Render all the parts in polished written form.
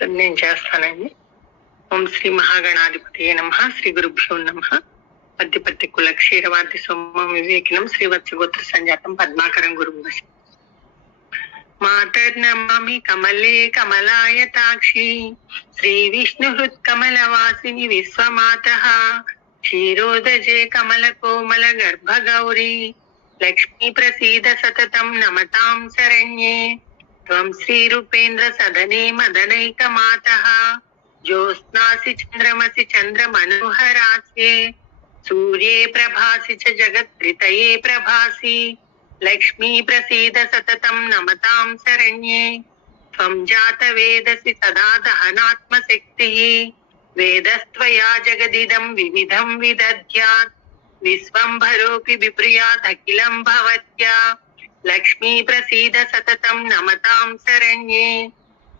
నేను చేస్తానండి. ఓం శ్రీ మహాగణాధిపతియే నమః. శ్రీ గురుభ్యో నమః. పద్యపత్తి కుల క్షీరవాది సోమం వివేకినం శ్రీవత్సగోత్ర సంజాతం పద్మాకరం గురుం వశం. మాతర్నమామి కమలే కమలాయతాక్షి శ్రీ విష్ణుహృత్ కమలవాసిని విశ్వమాతః క్షీరోదజే కమల కోమల గర్భ గౌరీ లక్ష్మీ ప్రసీద సతతం నమతాం శరణ్యే త్వం శ్రీరూపేంద్ర సదనే మదనైక మాతః జ్యోత్స్నాసి చంద్రమసి చంద్ర మనోహరాస్యే సూర్యే ప్రభాసి చ జగత్త్రితయే ప్రభాసి లక్ష్మీ ప్రసీద సతతం నమతాం శరణ్యే త్వం జాత వేదసి సదా దహనాత్మశక్తిః వేదస్త్వయా జగదిదం వివిధం విదధ్యాత్ విశ్వంభరోపి విప్రియాత్ అఖిలం భవత్యా లక్ష్మీ ప్రసీద సతతం నమతాం శరణ్యే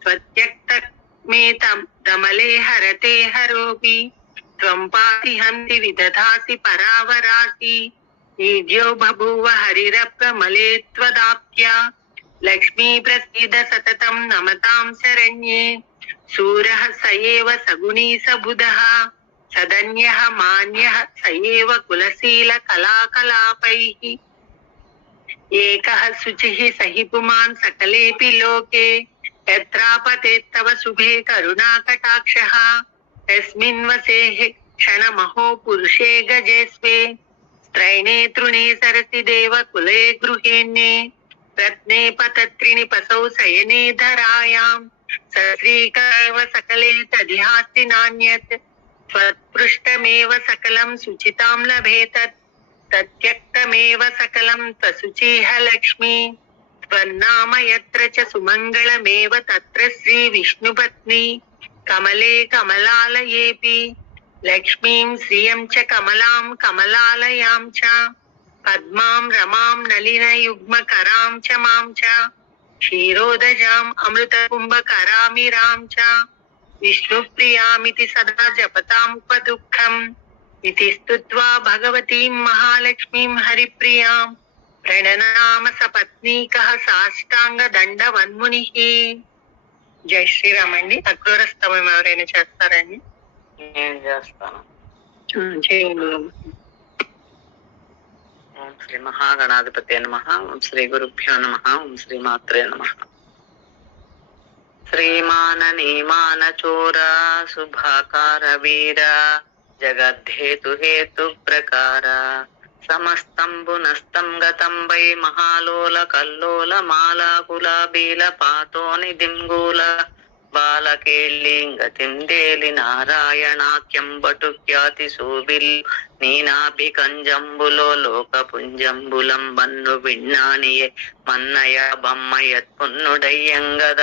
త్వత్యక్తమేతం దమలే హరతే హరోపి త్వం పాసి హంసి విదధాసి పరావరాసి ఈడ్యో బభూవ హరిరప్రమలే త్వదాప్త్యా లక్ష్మీ ప్రసీద సతతం నమతాం శరణ్యే శూరః సయేవ సగుణీ సబుధః సదన్యః మాన్యః సయేవ కులశీల కళాకలాపైః ఏకః శుచిః సహి పుమాన్ సకలేపి లోకే యత్రాపతేత్తవ శుభే కరుణాకటాక్షః తస్మిన్ వసేః క్షణమహో పురుషే గజేస్వే స్త్రైణే తృణే సరసి దేవ కులే గృహేణ్యే రత్నే పతత్రిణి పసౌ శయనే ధరాయాం సశ్రీకరేవ సకలే తదిహాస్తి నాన్యత్ త్వత్పృష్టమేవ సకలం శుచితాం లభేతత్ తత్యక్తమేవ సకలం త్వశుచిః లక్ష్మీ త్వన్నామ యత్ర చ సుమంగళమేవ తత్ర శ్రీ విష్ణుపత్ని కమలే కమలాలయేపి లక్ష్మీం శ్రియం చ కమలాం కమలాలయాం చ పద్మాం రమాం నలిన యుగ్మకరాం చ మాం చ క్షీరోదజాం అమృతకుంభకరామిరాం చ విష్ణుప్రియామితి సదా జపతాం క్వదుఃఖం ఇతి స్తుత్వా భగవతీం మహాలక్ష్మీం హరిప్రియాం ప్రణనామ సపత్నీకః సాష్టాంగ దండవన్మునిః. జై శ్రీరామ్ అండి. అక్రూరస్తమం ఎవరైనా చేస్తారండి? నేను చేస్తాను. చేయండి. ఓం శ్రీ మహాగణాధిపతే నమః. ఓం శ్రీ గురుభ్యో నమః. ఓం శ్రీ మాత్రే నమః. శ్రీమాన చోర శుభాకార వీర జగద్ధేతు హేతు ప్రకార సమస్తంబునస్తం గతం వై మహాలోల కల్లోల మాలా కులాబీల పాతో నిదింగూల బాలకేళింగతిందేలి నారాయణాఖ్యం బటుఖ్యాతి శోభిల్ నీనాభికంజంబులో లోకపుంజంబులం వన్ను విన్నానియే మన్నయ బమ్మయత్ పున్నుడయ్యంగద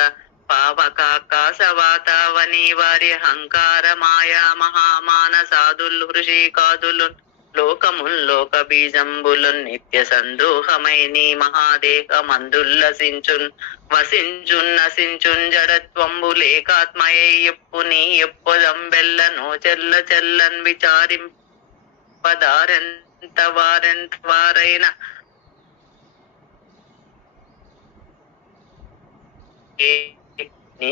పావకాకాశవాతావని వారి హంకార మాయా మహామానసాదుల్ హృషికాదులు లోకముల్లోక బీజంబులున్ నిత్య సందోహమై నీ మహాదేహ మందుల్లసించున్ వసించున్ నసించున్ జడత్వంబులేకాత్మయై ఎప్పు నీ ఎప్పుదంబెల్ల నో చెల్ల చెల్లన్ విచారింపదారెంత వారెంత వారైన నీ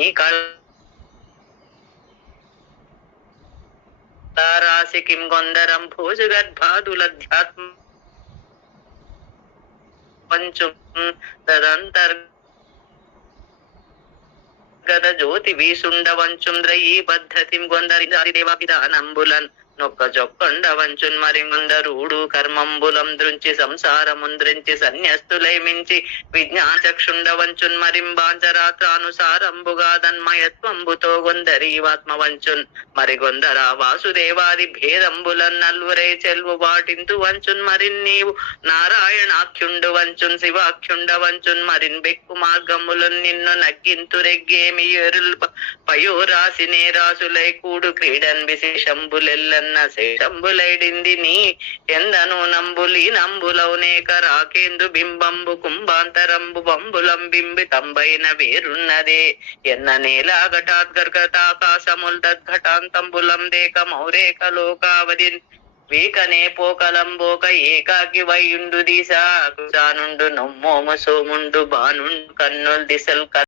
రాశి కిం కొందరం భోజగద్భాదులధ్యాత్మ పంచు తదంతర్గత జ్యోతి వీసుండవంచుంద్రయీ పద్ధతిం కొందరి దేవాభిధానంబులన్ నొక్క జొక్కొండ వంచున్ మరిముందరూడు కర్మంబులం దృంచి సంసారముంద్రించి సన్యస్తులై మించి విజ్ఞాచక్షుండ వంచున్ మరింబాంచరాత్రానుసారంబుగా తన్మయత్వంబుతో గొందరీవాత్మ వంచున్ మరిగొందరా వాసుదేవాది భేదంబులన్ నల్వురై చెల్వు వాటింతు వంచున్ మరిన్ నీవు నారాయణాఖ్యుండు వంచున్ శివాఖ్యుండ వంచున్ మరిన్ బెక్కు మార్గములున్ నిన్ను నగ్గింతురెగ్గేమి ఎరుల్ పయోరాసి నేరాసులై కూడు క్రీడన్ విశేషంబులెల్ల శేషంబులైడింది నీ ఎందను నంబులి నంబులౌనేక రాకేందు బింబంబు కుంభాంతరంబు బంబులం బింబితంబైన వేరున్నదే ఎన్న నేలా ఘటాద్గర్గతాకాశముల్ తద్ఘటాంతంబులం దేక మౌరేక లోకావధిన్ వీకనే పోకలంబోక ఏకాకి వైయుండు దిశా నుండు నొమ్మోమ సోముండు బానుండు కన్నుల్ దిశల్